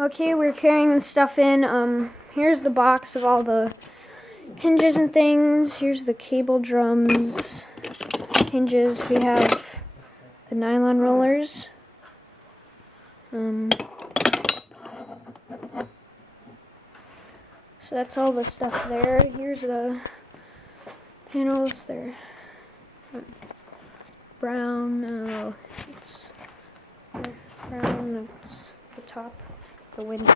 Okay, we're carrying the stuff in. Here's the box of all the hinges and things. Here's the cable drums, hinges. We have the nylon rollers. So that's all the stuff there. Here's the panels. They're brown. It's brown. It's the top, the windows.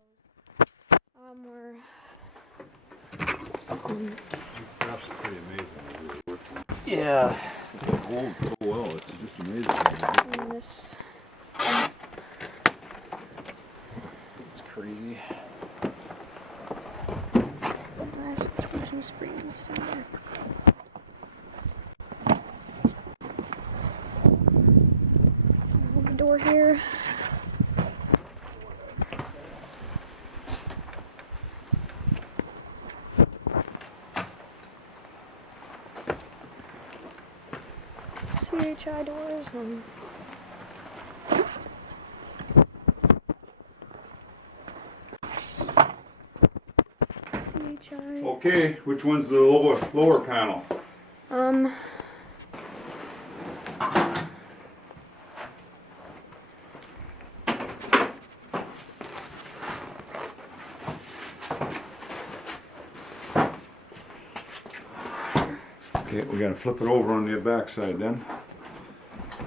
We're That's pretty amazing. Yeah. It holds so well. It's just amazing. in this. It's crazy. There's the torsion springs. Hold the door here. CHI doors. CHI. Okay, which one's the lower panel? Okay, we gotta flip it over on the back side then,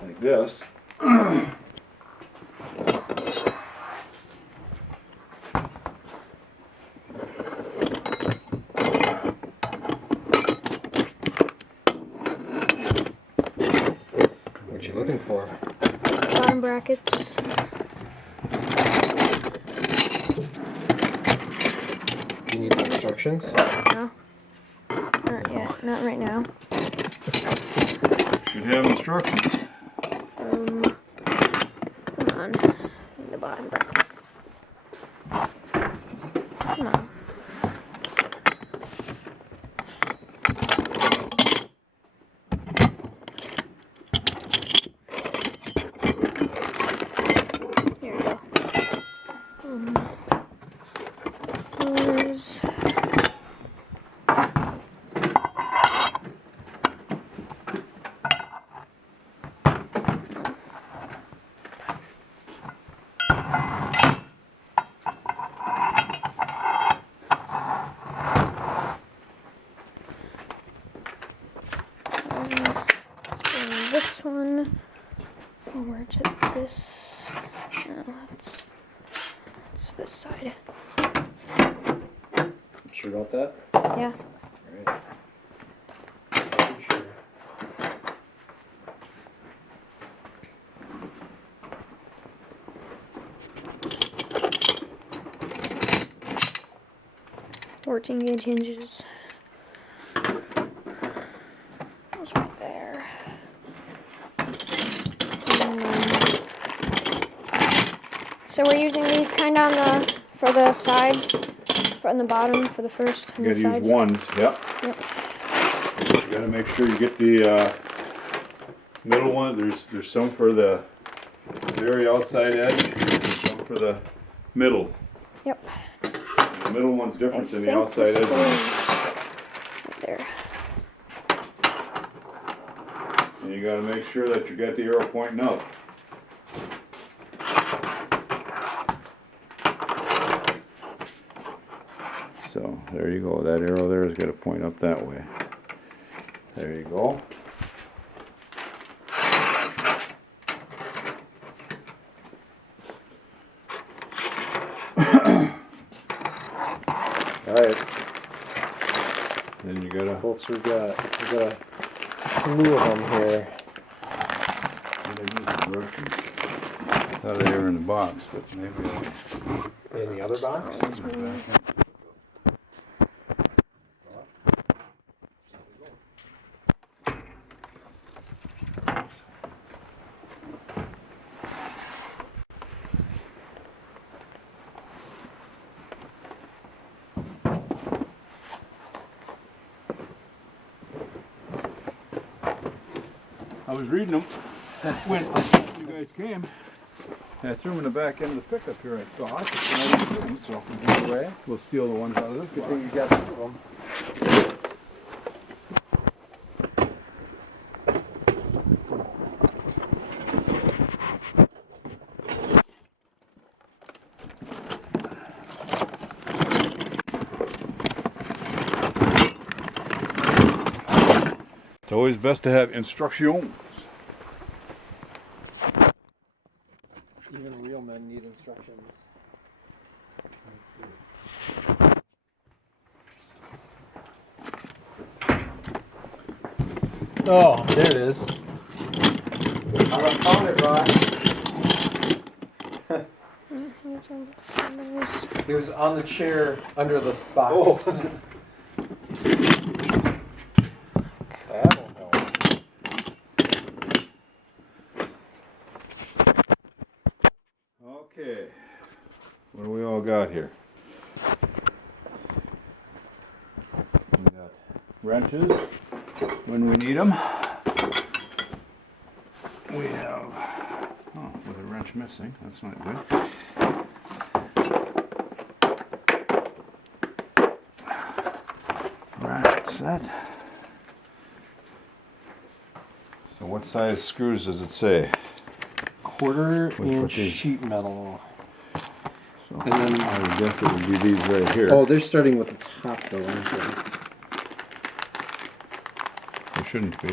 like this. What you looking for? Bottom brackets. You need the instructions? No. Not yet. Not right now. Should have instructions. Come on. In the bottom bracket. Come on. Here we go. Colors. This one over to this. No, it's this side. Sure about that? Yeah. Alright. Sure. Fourteen gauge hinges. Those right there. So we're using these kind of on for the sides, on the bottom for the first and You the gotta sides. use ones, yep. Yep. You gotta make sure you get the middle one. There's some for the very outside edge, some for the middle. Yep. The middle one's different than the think outside this edge. Right there. And you gotta make sure that you got the arrow pointing up. So there you go. That arrow there has got to point up that way. There you go. Alright, Then you gotta. bolts we got a slew of them here. I thought they were in the box, but maybe. In the other box? I was reading them when you guys came. I threw them in the back end of the pickup here, I thought. But I didn't do them, so if we give away, we'll steal the ones out of this Good box. thing you got two of them. It's always best to have instructions. Even real men need instructions. Oh, there it is. I found it, Rod. He was on the chair under the box. That'll help. Okay, what do we all got here? We got wrenches when we need them. We have, oh, with a wrench missing, that's not good. Ratchet set. So what size screws does it say? Quarter Put inch these- sheet metal. So And then- I would guess it would be these right here. Oh, they're starting with the top though, aren't they? It shouldn't be.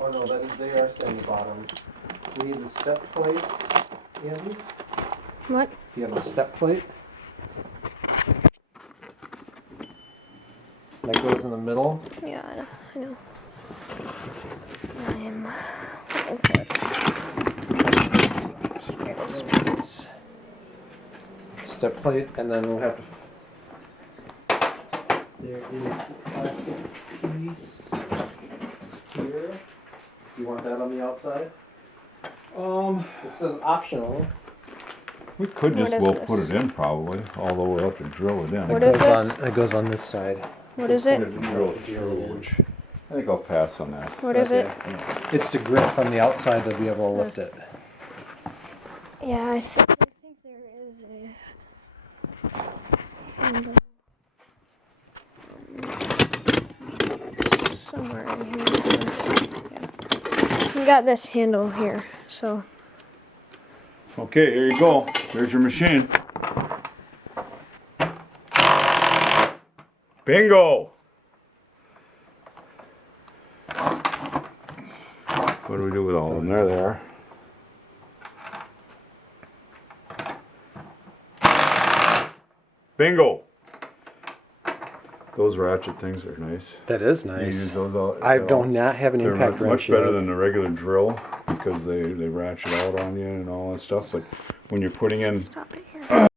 Oh no, they are saying the bottom. We need the step plate, Andy? What? Do you have a step plate? That goes in the middle. Yeah, I know. I am looking for it. Here it is. Step plate, and then we'll have to. There is the plastic piece here. Do you want that on the outside? It says optional. We could just What is well this? put it in probably, although we'll have to drill it in. What is this? It goes on this side. What is it? Drill it through, which I think I'll pass on that. What is it? It's to grip from the outside to be able to lift it. Yeah, I think there is a handle somewhere in here. Yeah. We got this handle here, so Okay, here you go. There's your machine. Bingo! What do we do with all of them? There they are. Bingo! Those ratchet things are nice. That is You use those all. I do not have an They're impact wrench much better yet. than the regular drill because they ratchet out on you and all that stuff. But when you're putting in stop it here.